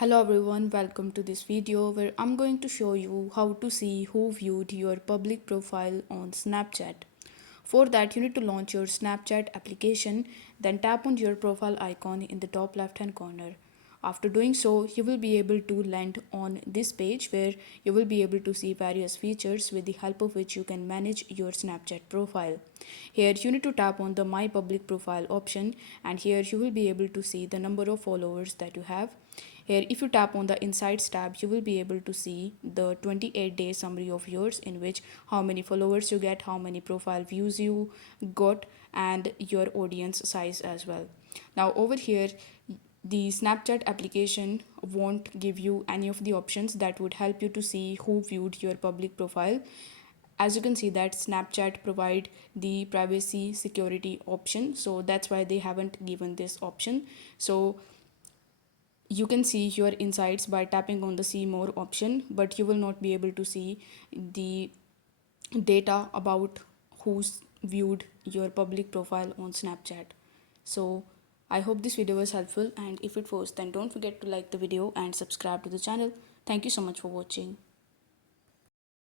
Hello everyone, welcome to this video where I'm going to show you how to see who viewed your public profile on Snapchat. For that, you need to launch your Snapchat application, then tap on your profile icon in the top left hand corner. After doing so, you will be able to land on this page where you will be able to see various features with the help of which you can manage your Snapchat profile. Here you need to tap on the My Public Profile option, and here you will be able to see the number of followers that you have. Here, if you tap on the Insights tab, you will be able to see the 28-day summary of yours, in which how many followers you get, how many profile views you got, and your audience size as well. Now, over here, the Snapchat application won't give you any of the options that would help you to see who viewed your public profile. As you can see that Snapchat provide the privacy security option, so that's why they haven't given this option. So you can see your insights by tapping on the see more option, but you will not be able to see the data about who's viewed your public profile on Snapchat. So I hope this video was helpful, and if it was, then don't forget to like the video and subscribe to the channel. Thank you so much for watching.